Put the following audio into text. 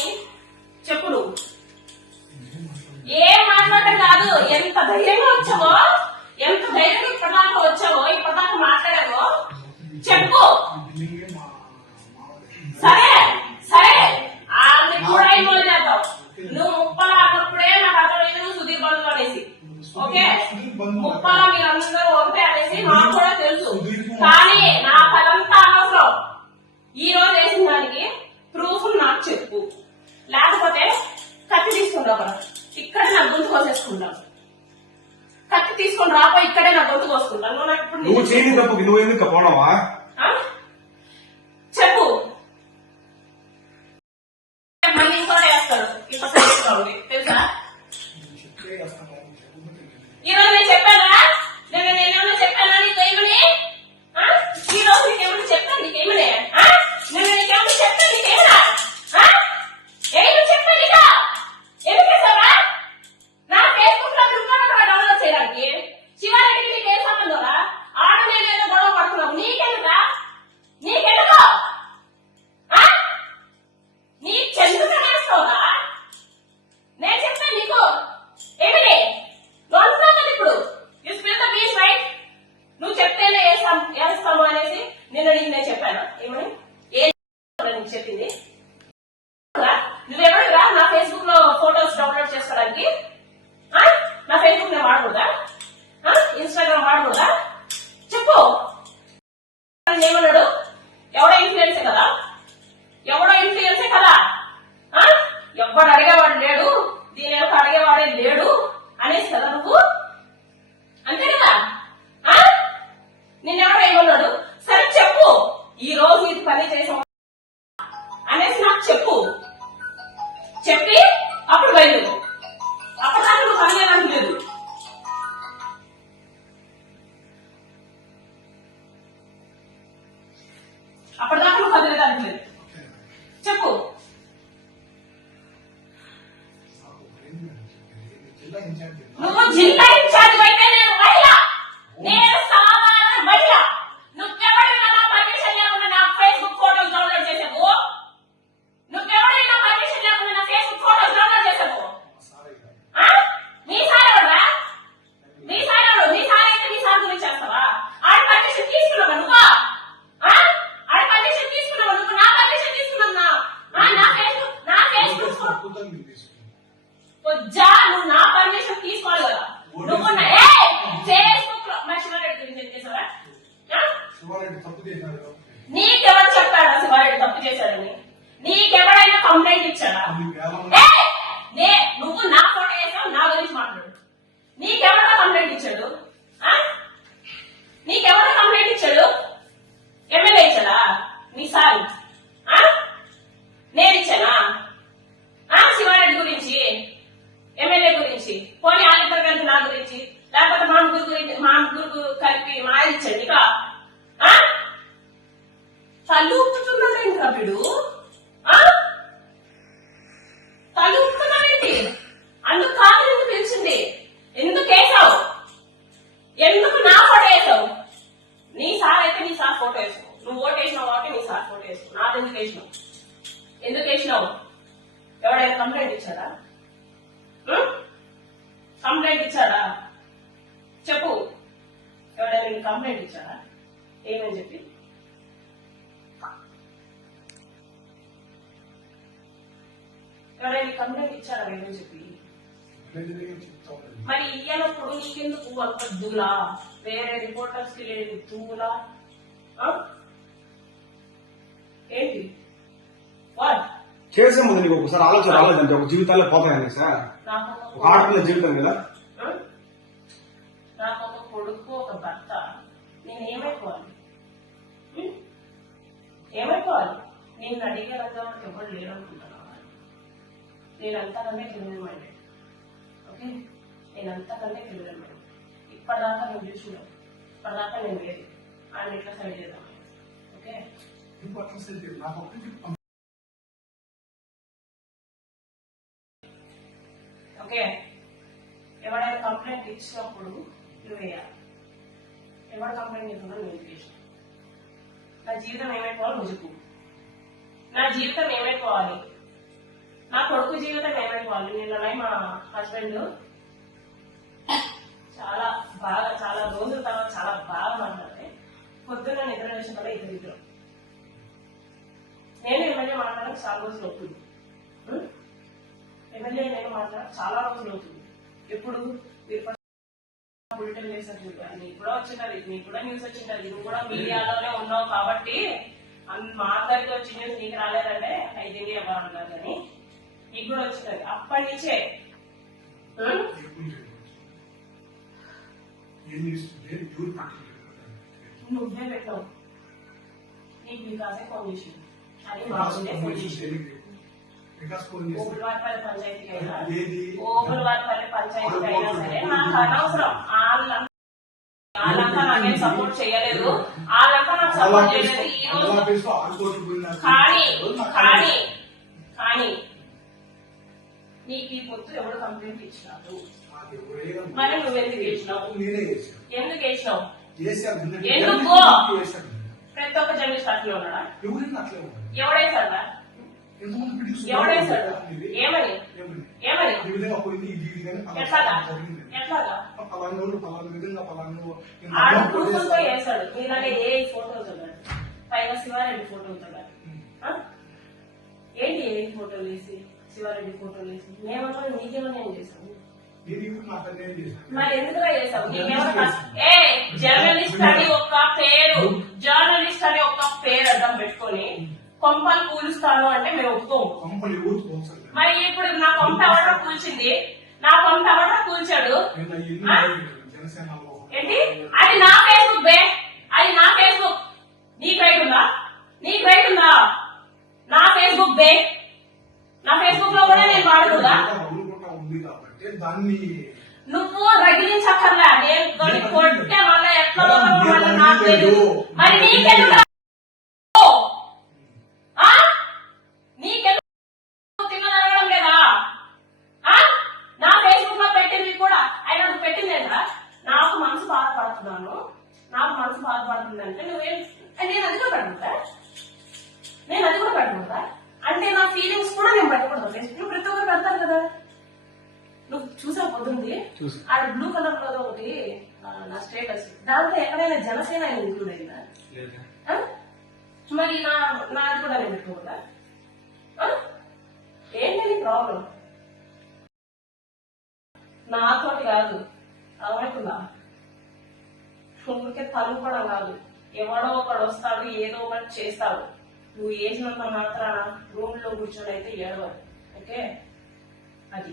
మౌని చెప్పు నువ్వు ఏం మాట్లాడటం కాదు. ఎంత ధైర్యంగా వచ్చావో, ఎంత ధైర్యంగా ఇప్పటిదాకా వచ్చావో, ఇప్పటిదాకా మాట్లాడావో చెప్పు. సరే సరే ఆమె కూడా ఇన్వాల్వ్ చేద్దాం. నువ్వు ముప్పల అన్నప్పుడే నాకు అర్థమైంది నువ్వు సుధీర్ బంధువు అనేసి. ఓకే ముప్పల మీరందరూ ఒకటే అనేసి నాకు కూడా తెలుసు. కానీ నా కదంతా అనవసరం. ఈ రోజు వేసిన దానికి ప్రూఫ్ నాకు చెప్పు. లేకపోతే కత్తి తీసుకుంటావు కదా, ఇక్కడే నా గొంతు కోసేసుకుంటావు. కత్తి తీసుకొని రాపో, ఇక్కడే నా గొంతు కోసుకుంటాను. నువ్వు చేయని తప్పుకి నువ్వు ఎందుకు పోవడమా చెప్పు. మళ్ళీ ఇంకోటి వేస్తాడు. ఇప్పుడు తెలుసా ఈ రోజు నేను చెప్పానా? నేనేమన్నా చెప్పానా నీకేమని? ఈ రోజు నీకేమన్నా చెప్పాను నీకేమని? నేను నీకేమన్నా చెప్పాను నీకేమన్నా? ఏమి చెప్పాను ఇక? ఎందుకు చేసావా? నా ఫేస్బుక్ లో డౌన్లోడ్ చేయడానికి శివారెడ్డికి నీకు ఏం సంబంధం రా? ఆడ నేనేదో గొడవ పడుతున్నావు. నీకెందుకా? నీకెందుకో నీ చెందుకు నేస్తావురా? నేను చెప్తాను నీకు ఏమిటి ఇప్పుడు you spill the beach right. నువ్వు చెప్తేనే వేస్తాము అనేసి నిన్న నీకు నేను చెప్పాను. ఏమని నీకు చెప్పింది? నువ్వెవడురా నా ఫేస్బుక్ లో ఫోటోస్ డౌన్లోడ్ చేసుకోవడానికి? నా ఫేస్బుక్ నేను వాడకూడదా? ఇన్స్టాగ్రామ్ వాడకూడదా? చెప్పు. ఏమన్నాడు? ఎవడో ఇన్ఫ్లుయెన్సే కదా, ఎవడో ఇన్ఫ్లుయెన్సే కదా. ఎవడు అడిగేవాడు లేడు, దీని యొక్క అడిగేవాడే లేడు అనేసి కదా నువ్వు. అంతే కదా? నిన్నెవడో ఏమన్నాడు? సరే చెప్పు, ఈ రోజు ఇది పని చేసాం అనేసి నాకు చెప్పు. చెప్పి అప్పుడు బయలుదేరు. అప్పటిదాకా నువ్వు పని చేయడానికి లేదు. అప్పటిదాకా నువ్వు కదిలేదానికి లేదు. చెప్పు. నువ్వు జిల్లా ఇన్ఛార్జ్ అయితే నేను మహిళ, నేను సాధారణ మహిళ. నువ్వెవడైనా నా పర్మిషన్ లేకుండా నా ఫేస్బుక్ ఫోటోస్ డౌన్లోడ్ చేసావు? నువ్వెవడైనా పర్మిషన్ లేకుండా నా ఫేస్బుక్ ఫోటోస్ డౌన్లోడ్ చేసావు? నీ సార్ ఎవరా? నీ సార్ ఎవరు? నీ సార్ అయితే నీ సార్ గురించి చేస్తావా? ఆడ పర్మిషన్ తీసుకున్నావా నువ్వు? ఆడ పర్మిషన్ తీసుకున్నావా నువ్వు? నా పర్మిషన్ తీసుకున్నా? నా ఫేస్బుక్ జా నువ్వు నా పర్మిషన్ తీసుకోవాలి కదా. నువ్వు ఫేస్బుక్ లో మా శివారెడ్డి గురించి ఏం చేసావా? నీకెవరు చెప్పాడా శివారెడ్డి తప్పు చేశాడని? నీకెవరైనా కంప్లైంట్ ఇచ్చాడా? నువ్వు నా ఫోటో వేసావు, నా గురించి మాట్లాడు. నీకెవరైనా కంప్లైంట్ ఇచ్చాడు? నీకెవరైనా కంప్లైంట్ ఇచ్చాడు? ఎమ్మెల్యే ఇచ్చాడా? నీ సార్ నేను ఇచ్చానా? శివారెడ్డి గురించి, ఎమ్మెల్యే గురించి, పోనీ ఆదిత్య కలిపి నా గురించి, లేకపోతే మా ముగ్గురు కలిపి మా ఆయన ఇచ్చండి. ఇక తల్లు ఊపుతున్నాడేంటి రా వీడు? తల్లు ఊపుతున్నాడేంటి? అందుకు కాదు ఎందుకు పిలిచింది? ఎందుకు వేసావు? ఎందుకు నా ఫోటో వేసావు? నీ సార్ అయితే నీ సార్ ఫోటో వేసావు. నువ్వు ఓటు వేసినావు కాబట్టి నీ సార్ ఫోటో వేసావు. నాది ఎందుకు వేసినావు? ఎందుకు వేసినావు? ఎవడైనా కంప్లైంట్ ఇచ్చాడా? కంప్లైంట్ ఇచ్చాడా? చెప్పు. ఎవడైనా కంప్లైంట్ ఇచ్చాడా? ఏమని చెప్పి? ఎవరైనా కంప్లైంట్ ఇచ్చాడా? ఏమని చెప్పి? మరి ఇయ్యనప్పుడు నీకెందుకు అంత దూలా? వేరే రిపోర్టర్స్ కి లేదు దూలా? ఏంటి చేసే ముందు నీకు ఒకసారి ఆలోచన రాలేదంటే ఒక జీవితాల్లో పోతాయని సార్. ఒక ఆడపిల్ల జీవితం కదా. నాకు ఒక కొడుకు, ఒక భర్త. నేను ఏమైపోవాలి? ఏమైపోవాలి? నేను అడిగేలాగా ఎవరు లేరు అనుకుంటున్నా. నేను అంతకంటే క్రిమినల్ మైండెడ్. ఓకే నేను అంతకంటే క్రిమినల్ మైండెడ్. ఇప్పటిదాకా నేను చూసినా, ఇప్పటిదాకా నేను లేదు. ఆయన ఇట్లా సైడ్ చేద్దాం. ఓకే ఓకే ఎవరైనా కంప్లైంట్ ఇచ్చినప్పుడు నువ్వు వేయాలి. ఎవరు కంప్లైంట్ ఇస్తున్నా నువ్వు చేసిన. నా జీవితం ఏమైపోవాలి నువ్వు చెప్పు. నా జీవితం ఏమైపోవాలి? నా కొడుకు జీవితం ఏమైపోవాలి. నిన్న మా హస్బెండ్ చాలా రోజుల తర్వాత చాలా బాగా మాట్లాడితే పొద్దున్న నిద్ర వేసిన కూడా ఇద్దరు నేను ఎమ్మెల్యే మాట్లాడడానికి చాలా రోజులు అవుతుంది. ఎమ్మెల్యే నేను మాట్లాడడానికి చాలా రోజులు అవుతుంది. ఎప్పుడు బులెటిన్ చేశారు చూడాలి, నీకు కూడా వచ్చింటది, నీకు కూడా న్యూస్ వచ్చింటది, నువ్వు కూడా మీడియాలోనే ఉన్నావు కాబట్టి మా అందరికి వచ్చి న్యూస్ నీకు రాలేదంటే ఐదింటి ఎవరు కాదు అని నీకు కూడా వచ్చింటది. అప్పటి నుంచే నువ్వే పెట్టావు, నీకు వికాసే ఫోన్ చేసి అని మా ఫోన్ చేసి ఓబులవారిపల్లి పంచాయతీకి అయినా ఓబులవారిపల్లి పంచాయతీకి అయినా సరే నాకు అనవసరం. వాళ్ళంతా నాకేం సపోర్ట్ చేయలేదు, వాళ్ళంతా నాకు సపోర్ట్ చేయలేదు. ఈ రోజు కానీ నీకు ఈ పొత్తు ఎవరు కంప్లైంట్ ఇచ్చినారు? మరి నువ్వు ఎందుకు వేసినావు? ఎందుకు వేసినావు? ఎందుకు? ప్రతి ఒక్క జర్నలిస్ట్ అట్లే ఉన్నాడా? ఎవడేసాడా? ఎవడేసాడు? ఏమని ఏమని ఎట్లాగా ఎట్లాగా ఆడు ప్రూఫ్తో వేసాడు. మీలాగే ఏ ఫోటో అవుతున్నాడు, పైగా శివారెడ్డి ఫోటో అవుతున్నాడు. ఏంటి ఏ ఫోటోలు వేసి శివారెడ్డి ఫోటోలు వేసి మేమన్నా నీకేమన్నా ఏం చేసాము? మరి ఎందుకు చేసావు? ఏ జర్నలిస్ట్ అని ఒక్క పేరు అడ్డం పెట్టుకొని కొంపలు కూలుస్తాను అంటే మేము ఒప్పుకోము. మరి ఇప్పుడు నా కొంప ఎవడో కూల్చింది, నా కొంప ఎవడో కూల్చాడు ఏంటి? అది నా ఫేస్బుక్ బే, అది నా ఫేస్బుక్. నీకు రైట్ ఉందా? నీకు రైట్ ఉందా? నా ఫేస్బుక్ బే, నా ఫేస్బుక్ లో కూడా నేను వాడకూడదా? నువ్వు రగిలించక్కర్లా, నేను కొట్టే వాళ్ళ ఎట్లా నాకు తెలియదు. మరి నీకెందుకు తిన్నదరగడం లేదా? నా ఫేస్బుక్ లో పెట్టింది కూడా ఆయన పెట్టిందేంట్రా? నాకు మనసు బాధపడుతున్నాను, నాకు మనసు బాధపడుతుందంటే నువ్వేం నేను అది కూడా పెట్టుకుంటా, నేను అది కూడా పెట్టుకుంటా అంటే నా ఫీలింగ్స్ కూడా నేను పెట్టకూడదు. ఫేస్బుక్ ప్రతి ఒక్కరు పెడతారు కదా. నువ్వు చూసా పొద్దుంది ఆడ బ్లూ కలర్ లో ఒకటి నా స్టేటస్, దాంట్లో ఎక్కడైనా జనసేన ఇంక్లూడ్ అయిందా? మరి నాది కూడా నేను పెట్టుకోకూడదా? ఏంటి ప్రాబ్లం? నాతోటి కాదు అర్థమవుతుందా? ఊరికే తలుపడం కాదు, ఎవడో ఒకడు వస్తాడు ఏదో ఒకటి చేస్తాడు. నువ్వు వేసినంత మాత్రాన రూమ్ లో కూర్చొని అయితే ఏడవాలి. ఓకే, అది